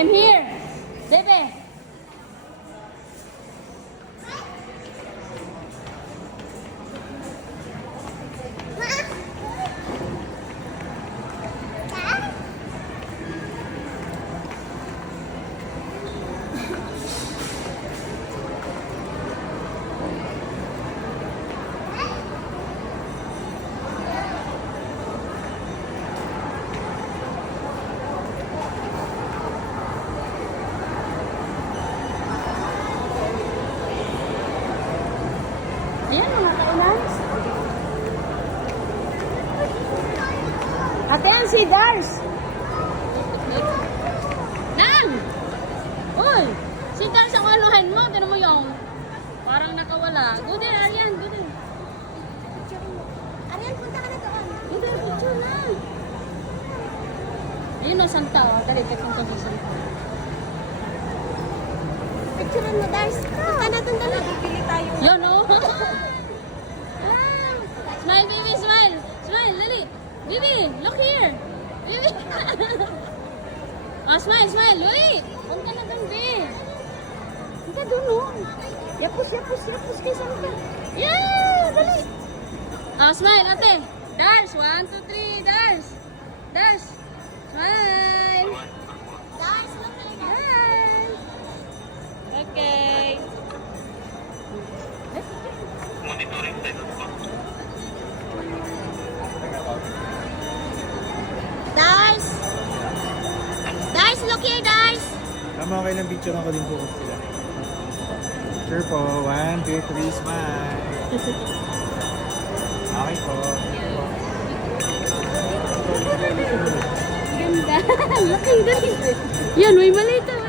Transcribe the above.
I'm here. Bebe. Ayan, mga kailans. Ate, yan si Dars. Nang! Uy! Si Dars ang aluhan mo. Tinan mo yung parang nakawala. Go there, Arian. Go there. Arian, punta ka na doon. Go there, picture na. Ayun o, Santa. Dali, punta sa Santa. Picturean mo, Dars. Punta na doon, dali. Pili tayo. Yun o. Smile, baby, smile. Smile, dali. Baby, look here. Baby. Oh, smile, smile. Wait. Punta na doon, babe. Punta doon, o. Yapus kay Santa. Yeah, dali. Oh, smile, ate. Dars, 1, 2, 3, Dars. Dars. Smile. Dars, look kay Dars. Smile. Okay. Dars. Dars, look here, Dars. Tama, okay lang, picture ako din po sila. Picture po, 1, 2, 3, smile. Okay po. Ganda. Laki, dali. Yan, may malita.